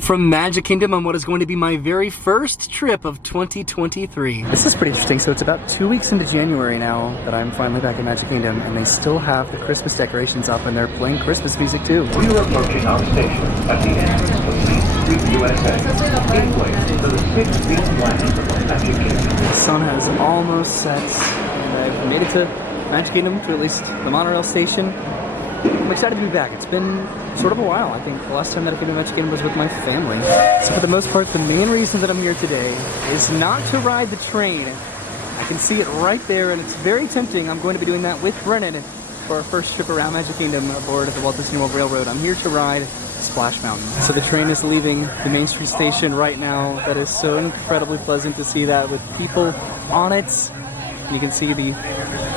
Hello from Magic Kingdom on what is going to be my very first trip of 2023. This is pretty interesting. So it's about 2 weeks into January now that I'm finally back at Magic Kingdom, and they still have the Christmas decorations up and they're playing Christmas music too. We are approaching our station at the entrance of Main Street USA, gateway to the 6th land of Magic Kingdom. The sun has almost set, and I've made it to Magic Kingdom, to at least the monorail station. I'm excited to be back. It's been sort of a while. I think the last time that I came to Magic Kingdom was with my family. So for the most part, the main reason that I'm here today is not to ride the train. I can see it right there, and it's very tempting. I'm going to be doing that with Brennan for our first trip around Magic Kingdom aboard the Walt Disney World Railroad. I'm here to ride Splash Mountain. So the train is leaving the Main Street station right now. That is so incredibly pleasant to see that with people on it. You can see the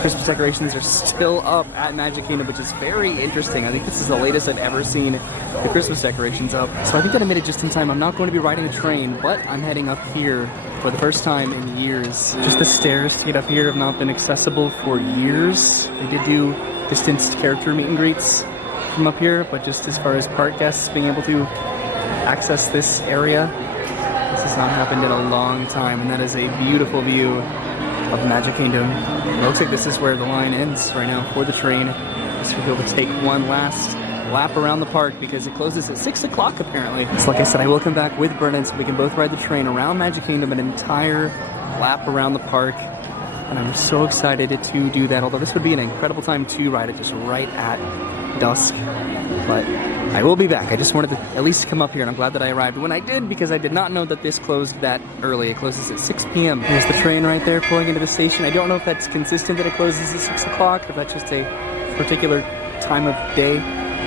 Christmas decorations are still up at Magic Kingdom, which is very interesting. I think this is the latest I've ever seen the Christmas decorations up. So I think that I made it just in time. I'm not going to be riding a train, but I'm heading up here for the first time in years. Just the stairs to get up here have not been accessible for years. They did do distanced character meet and greets from up here, but just as far as park guests being able to access this area, this has not happened in a long time, and that is a beautiful view of Magic Kingdom. It looks like this is where the line ends right now for the train. Just we'll be able to take one last lap around the park because it closes at 6 o'clock apparently. So like I said, I will come back with Brennan so we can both ride the train around Magic Kingdom, an entire lap around the park. And I'm so excited to do that, although this would be an incredible time to ride it just right at dusk. But I will be back. I just wanted to at least come up here, and I'm glad that I arrived when I did because I did not know that this closed that early. It closes at 6 p.m. There's the train right there pulling into the station. I don't know if that's consistent that it closes at 6 o'clock or if that's just a particular time of day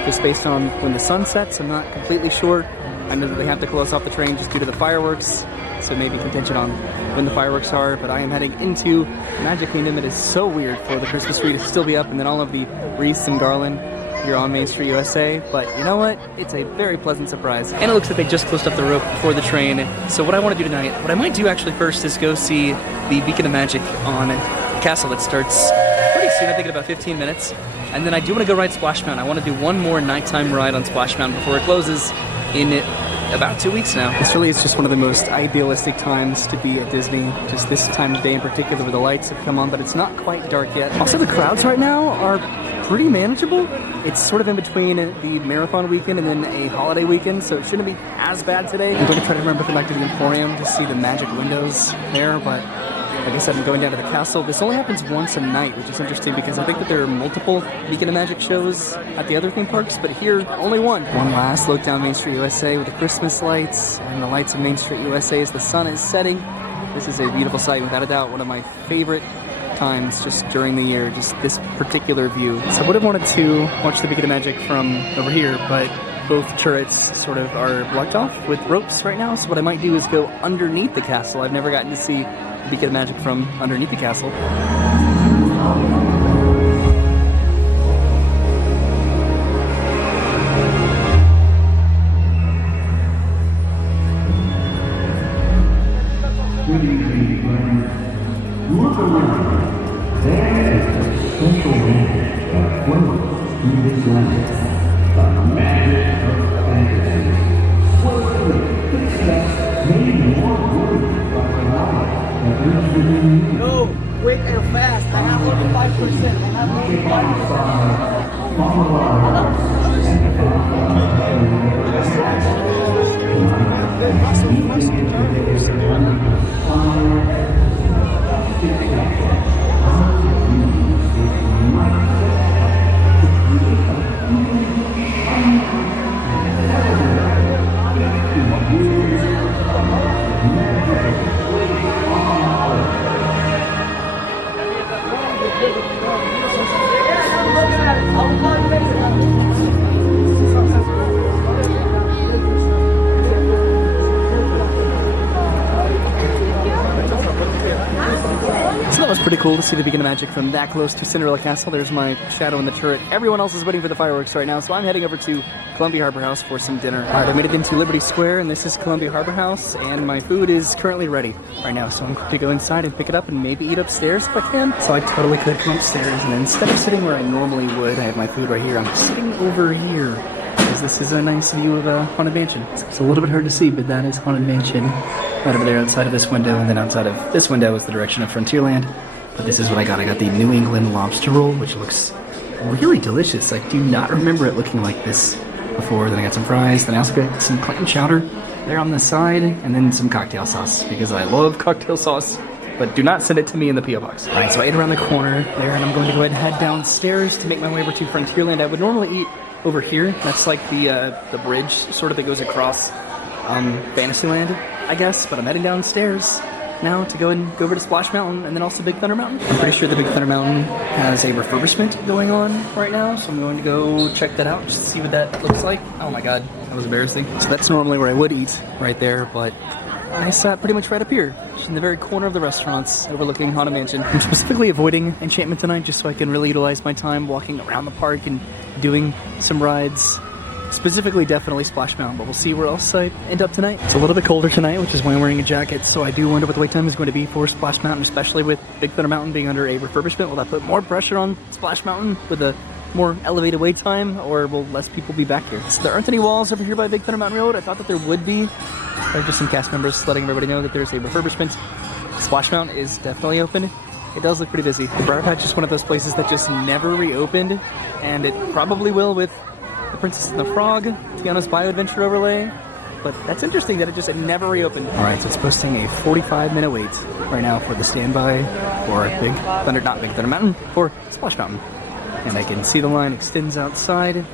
just based on when the sun sets. I'm not completely sure. I know that they have to close off the train just due to the fireworks, so maybe contingent on when the fireworks are, but I am heading into Magic Kingdom. It is so weird for the Christmas tree to still be up and then all of the wreaths and garland here on Main Street USA, but you know what? It's a very pleasant surprise. And it looks like they just closed up the rope before the train. So what I want to do tonight, what I might do actually first is go see the Beacon of Magic on Castle that starts pretty soon, I think in about 15 minutes. And then I do want to go ride Splash Mountain. I want to do one more nighttime ride on Splash Mountain before it closes in about 2 weeks now. This really is just one of the most idealistic times to be at Disney. Just this time of day in particular where the lights have come on, but it's not quite dark yet. Also, the crowds right now are pretty manageable. It's sort of in between the marathon weekend and then a holiday weekend, so it shouldn't be as bad today. I'm going to try to remember to come back to the Emporium to see the magic windows there, but like I said, I'm going down to the castle. This only happens once a night, which is interesting because I think that there are multiple Beacon of Magic shows at the other theme parks, but here, only one. One last look down Main Street USA with the Christmas lights and the lights of Main Street USA as the sun is setting. This is a beautiful sight, without a doubt, one of my favorite times just during the year, just this particular view. So I would have wanted to watch the Beacon of Magic from over here, but both turrets sort of are blocked off with ropes right now, so what I might do is go underneath the castle. I've never gotten to see the Beacon of Magic from underneath the castle. Good evening, friends. Look around. There is a special magic that floats through this land. The magic of fantasy. Slowly, footsteps made more worthy by the light that reaches within you. No, quick or fast. I have only 5%. I have only 5%. Follow our That was pretty cool to see the Beacon of Magic from that close to Cinderella Castle. There's my shadow in the turret. Everyone else is waiting for the fireworks right now, so I'm heading over to Columbia Harbor House for some dinner. Alright, I made it into Liberty Square, and this is Columbia Harbor House, and my food is currently ready right now, so I'm going to go inside and pick it up and maybe eat upstairs if I can. So I totally could come upstairs, and instead of sitting where I normally would, I have my food right here. I'm sitting over here. because this is a nice view of Haunted Mansion. It's a little bit hard to see, but that is Haunted Mansion. Right over there outside of this window, and then outside of this window is the direction of Frontierland. But this is what I got. I got the New England lobster roll, which looks really delicious. I do not remember it looking like this before. Then I got some fries. Then I also got some clam chowder there on the side, and then some cocktail sauce, because I love cocktail sauce. But do not send it to me in the P.O. Box. All right, so I ate around the corner there, and I'm going to go ahead and head downstairs to make my way over to Frontierland. I would normally eat over here. That's like the bridge sort of that goes across Fantasyland, I guess. But I'm heading downstairs now to go over to Splash Mountain and then also Big Thunder Mountain. I'm pretty sure the Big Thunder Mountain has a refurbishment going on right now, so I'm going to go check that out, just to see what that looks like. Oh my god, that was embarrassing. So that's normally where I would eat, right there, but I sat pretty much right up here, just in the very corner of the restaurants overlooking Haunted Mansion. I'm specifically avoiding Enchantment tonight just so I can really utilize my time walking around the park and doing some rides. Specifically, definitely Splash Mountain, but we'll see where else I end up tonight. It's a little bit colder tonight, which is why I'm wearing a jacket, so I do wonder what the wait time is going to be for Splash Mountain, especially with Big Thunder Mountain being under a refurbishment. Will that put more pressure on Splash Mountain with a more elevated wait time, or will less people be back here? So there aren't any walls over here by Big Thunder Mountain Road. I thought that there would be. There are just some cast members letting everybody know that there's a refurbishment. Splash Mountain is definitely open. It does look pretty busy. Briar Patch is one of those places that just never reopened, and it probably will with The Princess and the Frog, Tiana's Bio-Adventure overlay. But that's interesting that it never reopened. Alright, so it's posting a 45-minute wait right now for the standby for not Big Thunder Mountain, for Splash Mountain. And I can see the line extends outside.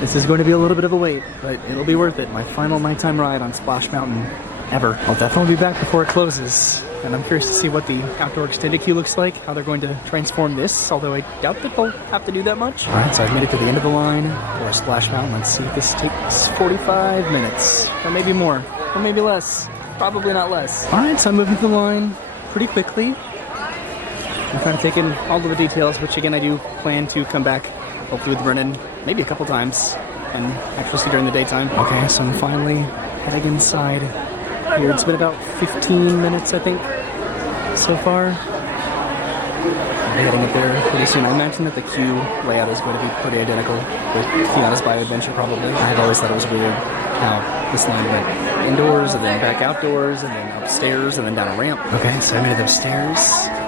This is going to be a little bit of a wait, but it'll be worth it. My final nighttime ride on Splash Mountain ever. I'll definitely be back before it closes. And I'm curious to see what the outdoor extended queue looks like, how they're going to transform this, although I doubt that they'll have to do that much. Alright, so I've made it to the end of the line for Splash Mountain. Let's see if this takes 45 minutes, or maybe more, or maybe less. Probably not less. Alright, so I'm moving through the line pretty quickly. I'm kind of taking all of the details, which again I do plan to come back, hopefully with Brennan, maybe a couple times, and actually see during the daytime. Okay, so I'm finally heading inside here. It's been about 15 minutes, I think, so far. I'll be heading up there pretty soon. I imagine that the queue layout is going to be pretty identical with Tiana's Bio-Adventure, probably. I've always thought it was weird how this line went indoors, and then back outdoors, and then upstairs, and then down a ramp. Okay, so I made it upstairs.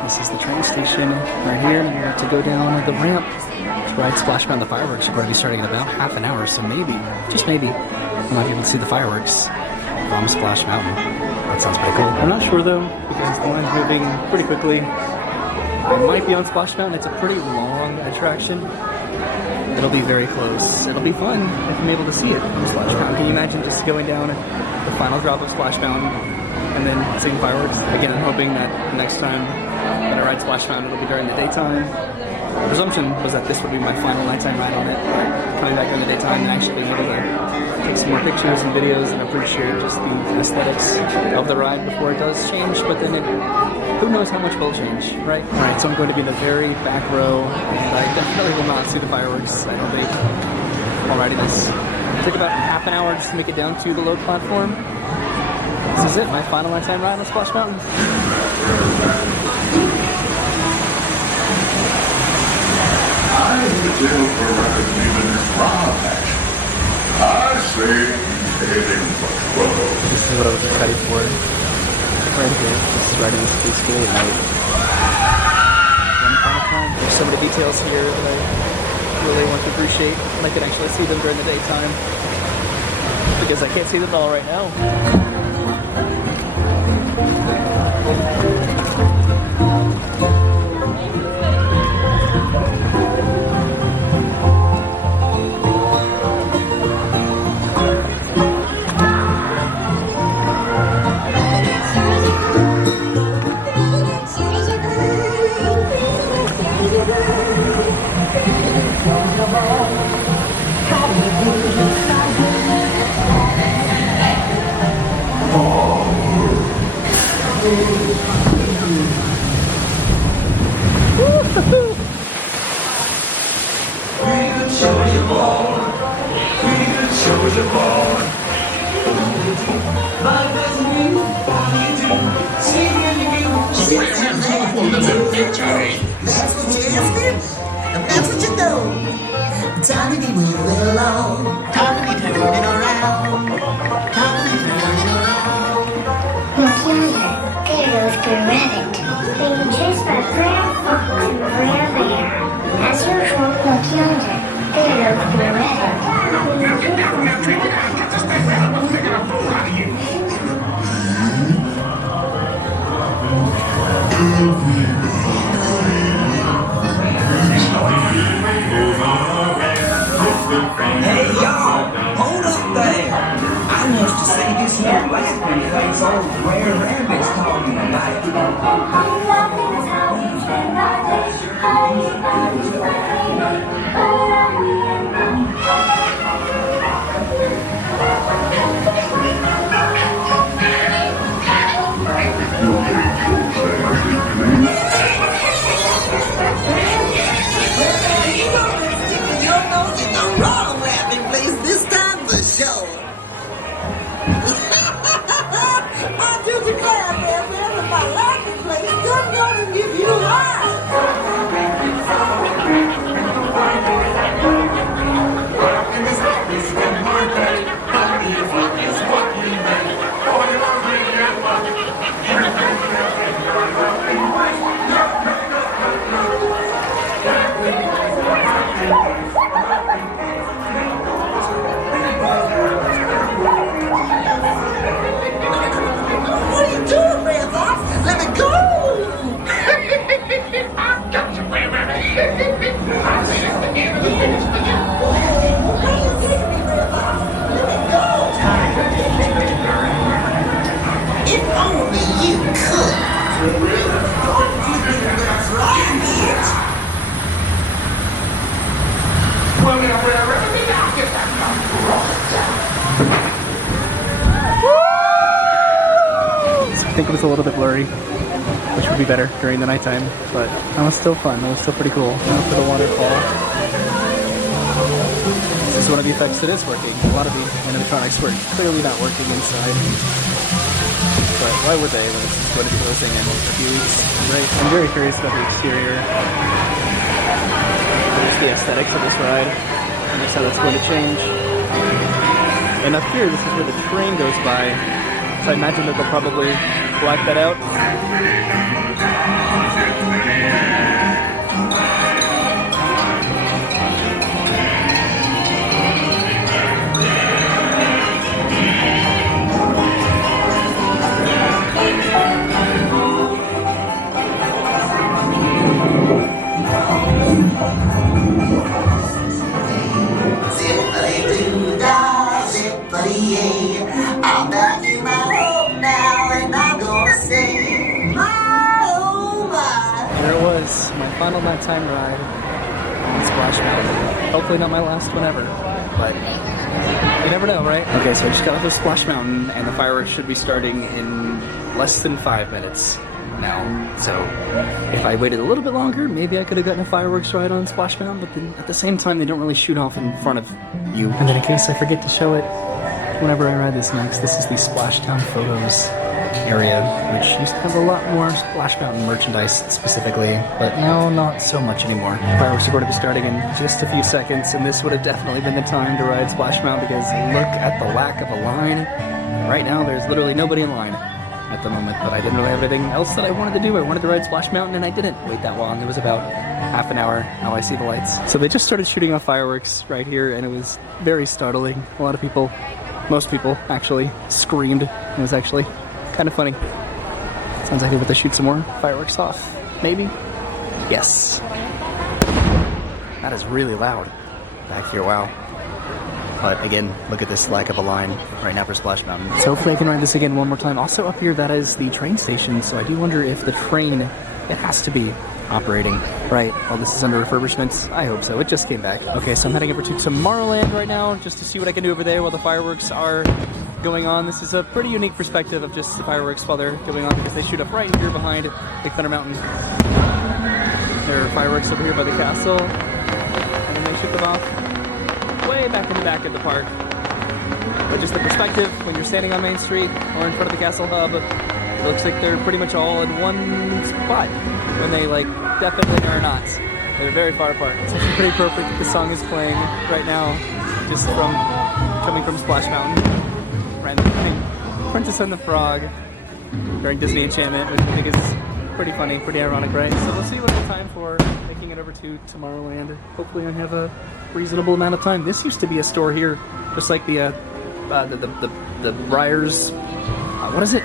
This is the train station right here, and I'm going to go down the ramp to ride Splash Mountain. The fireworks are going to be starting in about half an hour, so maybe, just maybe, I might be able to see the fireworks from Splash Mountain. That sounds pretty cool. I'm not sure though, because the line's moving pretty quickly. I might be on Splash Mountain. It's a pretty long attraction. It'll be very close. It'll be fun if I'm able to see it from Splash Mountain. Can you imagine just going down the final drop of Splash Mountain and then seeing fireworks? Again, I'm hoping that next time that I ride Splash Mountain, it'll be during the daytime. The presumption was that this would be my final nighttime ride on it, but coming back during the daytime and actually being able to take some more pictures and videos and appreciate just the aesthetics of the ride before it does change, but then who knows how much will change, right? Alright, so I'm going to be in the very back row, and I definitely will not see the fireworks, I don't think. Alrighty, this took about half an hour just to make it down to the load platform. This is it, my final nighttime ride on Splash Mountain. I'm the deal for recommending this Briar. I say heading for trouble. This is what I was excited for. Right here. This is riding this peacefully at night. One final time. There's so many details here that I really want to appreciate, and I can actually see them during the daytime. Because I can't see them all right now. That's what you do. Time to be moving along. through Reddit, being chased by a rare fox and a rare bear. As usual, look yonder. They go through Reddit, being chased by a Hey y'all, hold up there. I want to see this little laughing face old rare rabbit's talking about. Wrong laughing place this time for sure. I do declare that wherever my laughing place, I'm gonna give you What are you doing, Red Fox? Let me go! I've got you, Red Rabbit. I'll see at the end of the finish for you. Where are you taking me, Red Fox? Let me go! If only you could. That's right. Well, Red Rabbit, I'll get that I think it was a little bit blurry, which would be better during the nighttime, but that was still fun. That was still pretty cool. Now for the waterfall. This is one of the effects that is working. A lot of the animatronics were clearly not working inside. But why would they when it's just going to be closing in a few weeks, right? I'm very curious about the exterior. There's the aesthetics of this ride, and that's how that's going to change. And up here, this is where the train goes by. So I imagine that they'll probably black that out. I'm back in my home now, and I'm gonna sing my oh my. There it was, my final nighttime ride on Splash Mountain. Hopefully not my last one ever, but you never know, right? Okay, so I just got off of Splash Mountain, and the fireworks should be starting in less than 5 minutes now. So if I waited a little bit longer, maybe I could have gotten a fireworks ride on Splash Mountain, but then at the same time, they don't really shoot off in front of you. And then in case I forget to show it, whenever I ride this next, this is the Splashtown Photos area, which used to have a lot more Splash Mountain merchandise specifically, but now not so much anymore. Fireworks are going to be starting in just a few seconds, and this would have definitely been the time to ride Splash Mountain because look at the lack of a line. Right now, there's literally nobody in line at the moment, but I didn't really have anything else that I wanted to do. I wanted to ride Splash Mountain, and I didn't wait that long. It was about half an hour. Now I see the lights. So they just started shooting off fireworks right here, and it was very startling. A lot of people, most people actually, screamed. It was actually kind of funny. Sounds like they're about to shoot some more fireworks off. Maybe? Yes. That is really loud back here, wow. But again, look at this lack of a line right now for Splash Mountain. So hopefully I can ride this again one more time. Also up here, that is the train station, so I do wonder if the train, it has to be operating, right? Well, this is under refurbishments. I hope so. It just came back. Okay, so I'm heading over to Tomorrowland right now just to see what I can do over there while the fireworks are going on. This is a pretty unique perspective of just the fireworks while they're going on because they shoot up right here behind Big Thunder Mountain. There are fireworks over here by the castle, and then they shoot them off way back in the back of the park. But just the perspective when you're standing on Main Street or in front of the Castle Hub, it looks like they're pretty much all in one spot when they like definitely are not. They're very far apart. It's actually pretty perfect. The song is playing right now, just from coming from Splash Mountain. Princess and the Frog. during Disney Enchantment, which I think is pretty funny, pretty ironic, right? So let's see what it's time for making it over to Tomorrowland. Hopefully I have a reasonable amount of time. This used to be a store here, just like the Briar's, what is it?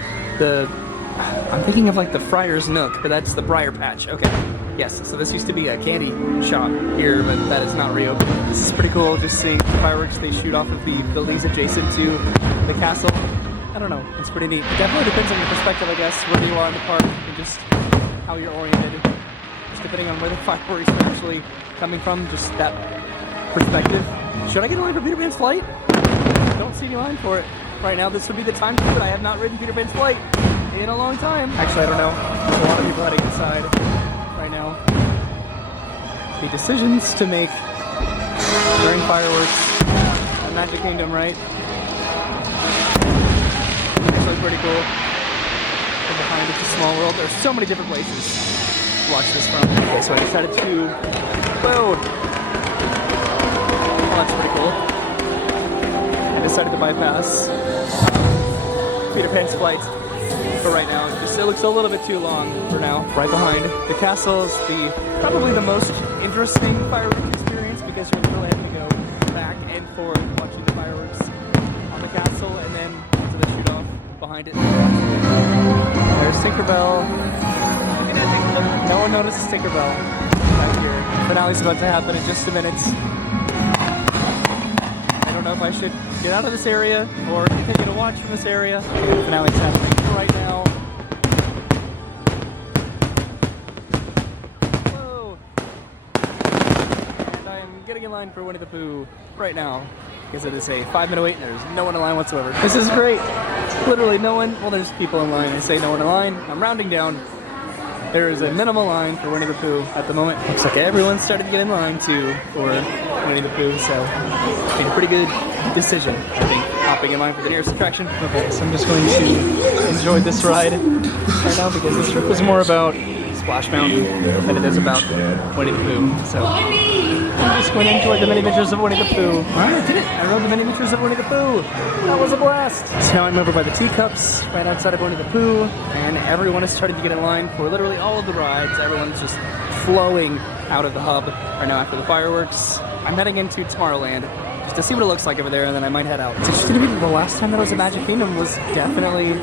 I'm thinking of like the Friar's Nook, but that's the Briar Patch. Okay, yes, so this used to be a candy shop here, but that is not reopened. This is pretty cool, just seeing the fireworks they shoot off of the buildings adjacent to the castle. I don't know, it's pretty neat. It definitely depends on your perspective, I guess, where you are in the park, and just how you're oriented. Just depending on where the fireworks are actually coming from, just that perspective. Should I get a line for Peter Pan's Flight? Don't see any line for it. Right now, this would be the time to do it. I have not ridden Peter Pan's Flight in a long time. Actually, I don't know. There's a lot of people heading inside right now. The decisions to make during fireworks at Magic Kingdom, right? Actually pretty cool. From behind, it's a small world. There's so many different places to watch this from. Okay, so I decided to load. Oh, that's pretty cool. I decided to bypass Peter Pan's Flight for right now. It looks a little bit too long for now. Right behind the castle is probably the most interesting fireworks experience, because you're really having to go back and forth watching the fireworks on the castle and then to the shoot off behind it. There's Tinkerbell. No one notices Tinkerbell back here. Finale's about to happen in just a minute. I don't know if I should get out of this area or continue to watch from this area. The finale's happening right now. Whoa! And I am getting in line for Winnie the Pooh right now, because it is a 5-minute wait and there's no one in line whatsoever. This is great. Literally no one. Well, there's people in line. I say no one in line. I'm rounding down. There is a minimal line for Winnie the Pooh at the moment. Looks like everyone started to get in line too for Winnie the Pooh, so I think a pretty good decision, I think, hopping in line for the nearest attraction. Okay, so I'm just going to enjoy this ride right now, because this trip was more about Splash Mountain than it is about Winnie the Pooh. So I'm just going to enjoy the many adventures of Winnie the Pooh. Alright, I did it! I rode the many adventures of Winnie the Pooh! That was a blast! So now I'm over by the teacups, right outside of Winnie the Pooh, and everyone is starting to get in line for literally all of the rides. Everyone's just flowing out of the hub right now after the fireworks. I'm heading into Tomorrowland just to see what it looks like over there, and then I might head out. It's interesting to me that the last time that I was at Magic Kingdom was definitely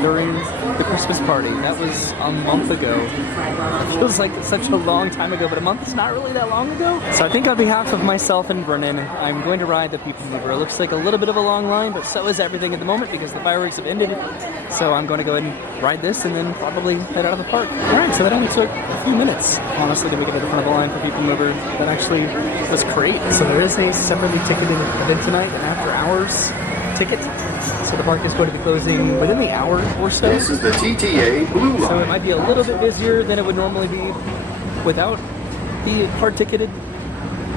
during the Christmas party. That was a month ago. It feels like such a long time ago, but a month is not really that long ago. So I think on behalf of myself and Vernon, I'm going to ride the People Mover. It looks like a little bit of a long line, but so is everything at the moment because the fireworks have ended. So I'm going to go ahead and ride this and then probably head out of the park. Alright, so that only took a few minutes, honestly, to make it to the front of the line for People Mover. That actually was great. So there is a separately ticketed event tonight, an after hours ticket. So the park is going to be closing within the hour or so. This is the TTA Blue Line. So it might be a little bit busier than it would normally be without the hard ticketed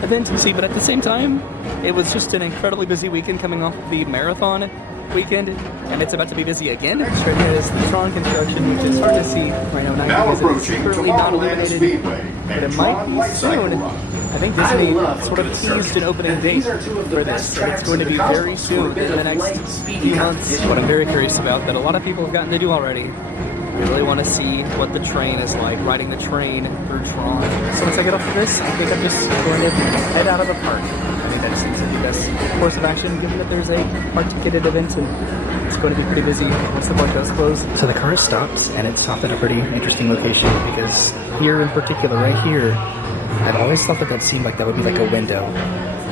event. See, but at the same time, it was just an incredibly busy weekend coming off of the marathon weekend, and it's about to be busy again. Straight ahead is the Tron construction, which is hard to see right now. Now Because it's approaching currently not Tomorrowland illuminated, Speedway but it and might Tron be Light Cycle soon. Run. I think Disney sort of teased an opening date for this, and it's going to be very soon, in the next few months. What I'm very curious about, that a lot of people have gotten to do already, we really want to see what the train is like, riding the train through Tron. So once I get off of this, I think I'm just going to head out of the park. I think that seems to be the best course of action, given that there's a hard-ticketed event and it's going to be pretty busy once the park does close. So the car stops, and it stopped at a pretty interesting location, because here in particular, right here, I've always thought that that seemed like that would be like a window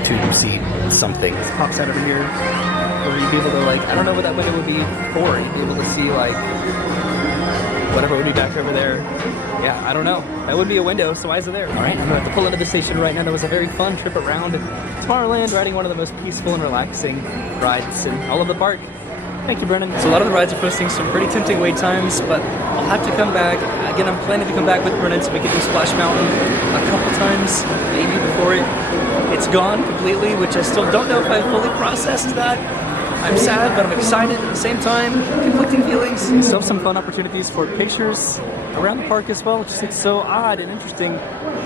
to see something. It pops out over here, where you'd be able to, like, I don't know what that window would be for. You'd be able to see, like, whatever would be back over there. Yeah, I don't know. That would be a window, so why is it there? Alright, I'm going to pull into the station right now. That was a very fun trip around Tomorrowland, riding one of the most peaceful and relaxing rides in all of the park. Thank you, Brennan. So a lot of the rides are posting some pretty tempting wait times, but I'll have to come back. Again, I'm planning to come back with Brennan so we can do Splash Mountain a couple times, maybe before it's gone completely, which I still don't know if I fully processed that. I'm sad, but I'm excited at the same time. Conflicting feelings. Still some fun opportunities for pictures around the park as well, which is so odd and interesting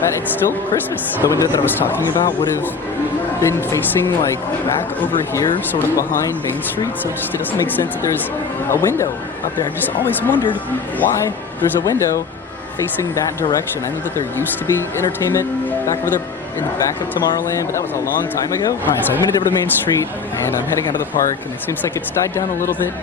that it's still Christmas. The window that I was talking about would have been facing like back over here, sort of behind Main Street, so it doesn't make sense that there's a window up there. I've just always wondered why there's a window facing that direction. I know that there used to be entertainment back over there in the back of Tomorrowland, but that was a long time ago. Alright, so I made it over to Main Street, and I'm heading out of the park, and it seems like it's died down a little bit,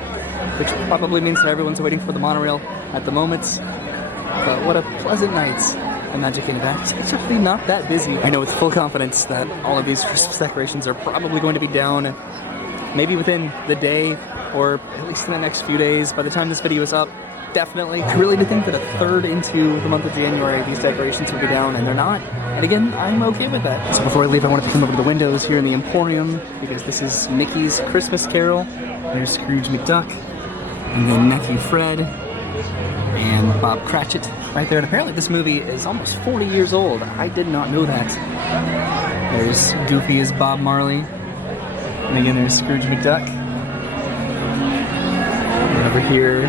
which probably means that everyone's waiting for the monorail at the moment. But what a pleasant night at Magic Kingdom. It's actually not that busy. I know with full confidence that all of these Christmas decorations are probably going to be down maybe within the day, or at least in the next few days. By the time this video is up, definitely. I really did think that a third into the month of January these decorations would be down, and they're not. And again, I'm okay with that. So before I leave, I wanted to come over to the windows here in the Emporium, because this is Mickey's Christmas Carol. There's Scrooge McDuck, and then Nephew Fred, and Bob Cratchit right there. And apparently this movie is almost 40 years old. I did not know that. There's Goofy as Bob Marley. And again, there's Scrooge McDuck. And over here,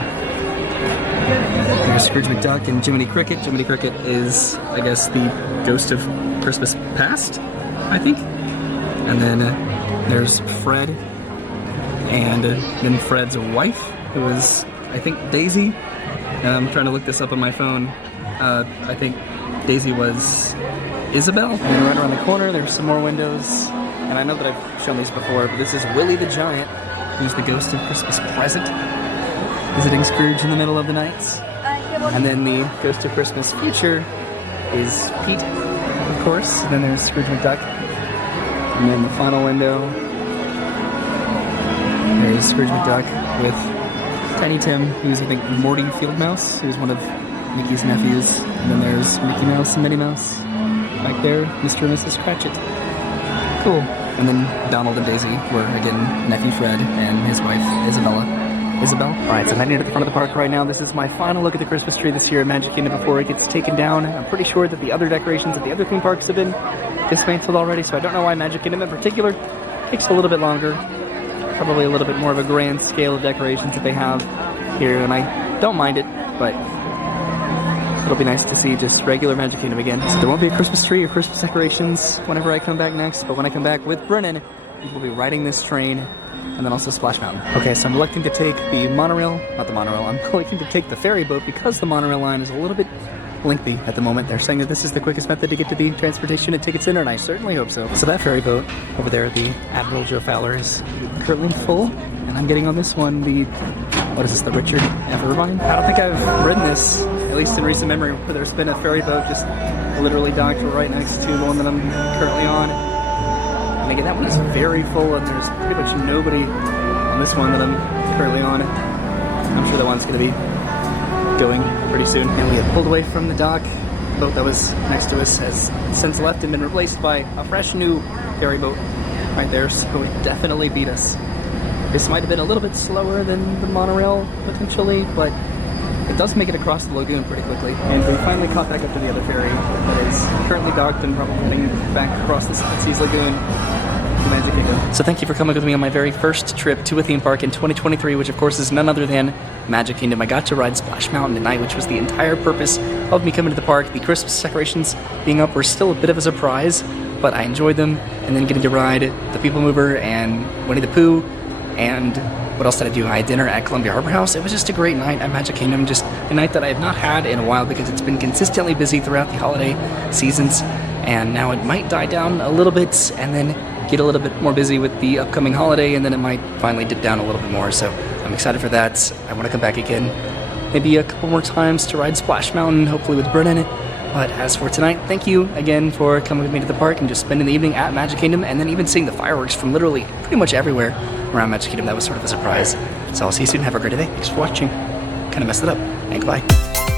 there's Scrooge McDuck and Jiminy Cricket. Jiminy Cricket is, I guess, the ghost of Christmas past, I think. And then there's Fred. And then Fred's wife, who is, I think, Daisy. I'm trying to look this up on my phone. I think Daisy was Isabel. And then right around the corner, there's some more windows. And I know that I've shown these before, but this is Willie the Giant, who's the ghost of Christmas present, visiting Scrooge in the middle of the night. And then the ghost of Christmas future is Pete, of course. And then there's Scrooge McDuck. And then the final window, there's Scrooge McDuck with Tiny Tim, who's, I think, Morty Fieldmouse, who's one of Mickey's nephews. And then there's Mickey Mouse and Minnie Mouse. Back there, Mr. and Mrs. Cratchit. Cool. And then Donald and Daisy were, again, Nephew Fred and his wife, Isabel. Alright, so I'm heading to the front of the park right now. This is my final look at the Christmas tree this year at Magic Kingdom before it gets taken down. I'm pretty sure that the other decorations at the other theme parks have been dismantled already, so I don't know why Magic Kingdom in particular takes a little bit longer. Probably a little bit more of a grand scale of decorations that they have here, and I don't mind it, but it'll be nice to see just regular Magic Kingdom again. So there won't be a Christmas tree or Christmas decorations whenever I come back next, but when I come back with Brennan, we'll be riding this train, and then also Splash Mountain. Okay, so I'm reluctant to take the monorail, not the monorail, I'm reluctant to take the ferry boat because the monorail line is a little bit lengthy at the moment. They're saying that this is the quickest method to get to the transportation and ticket center, and I certainly hope so. So that ferry boat over there, the Admiral Joe Fowler, is currently full, and I'm getting on this one, the, what is this, the Richard F. Irvine? I don't think I've ridden this, at least in recent memory, where there's been a ferry boat just literally docked right next to the one that I'm currently on. And again, that one is very full, and there's pretty much nobody on this one that I'm currently on. I'm sure that one's going to be going pretty soon. And we have pulled away from the dock. The boat that was next to us has since left and been replaced by a fresh new ferry boat right there, so it definitely beat us. This might have been a little bit slower than the monorail, potentially, but it does make it across the lagoon pretty quickly. And we finally caught back up to the other ferry that is currently docked and probably heading back across the Seas Lagoon to Magic Kingdom. So thank you for coming with me on my very first trip to a theme park in 2023, which of course is none other than Magic Kingdom. I got to ride Splash Mountain tonight, which was the entire purpose of me coming to the park. The Christmas decorations being up were still a bit of a surprise, but I enjoyed them. And then getting to ride the People Mover and Winnie the Pooh, and what else did I do? I had dinner at Columbia Harbor House. It was just a great night at Magic Kingdom, just a night that I have not had in a while because it's been consistently busy throughout the holiday seasons, and now it might die down a little bit and then get a little bit more busy with the upcoming holiday, and then it might finally dip down a little bit more. So I'm excited for that. I want to come back again, maybe a couple more times to ride Splash Mountain, hopefully with Brennan. But as for tonight, thank you again for coming with me to the park and just spending the evening at Magic Kingdom, and then even seeing the fireworks from literally pretty much everywhere around Magic Kingdom. That was sort of a surprise. So I'll see you soon. Have a great day. Thanks for watching. Kind of messed it up. And goodbye.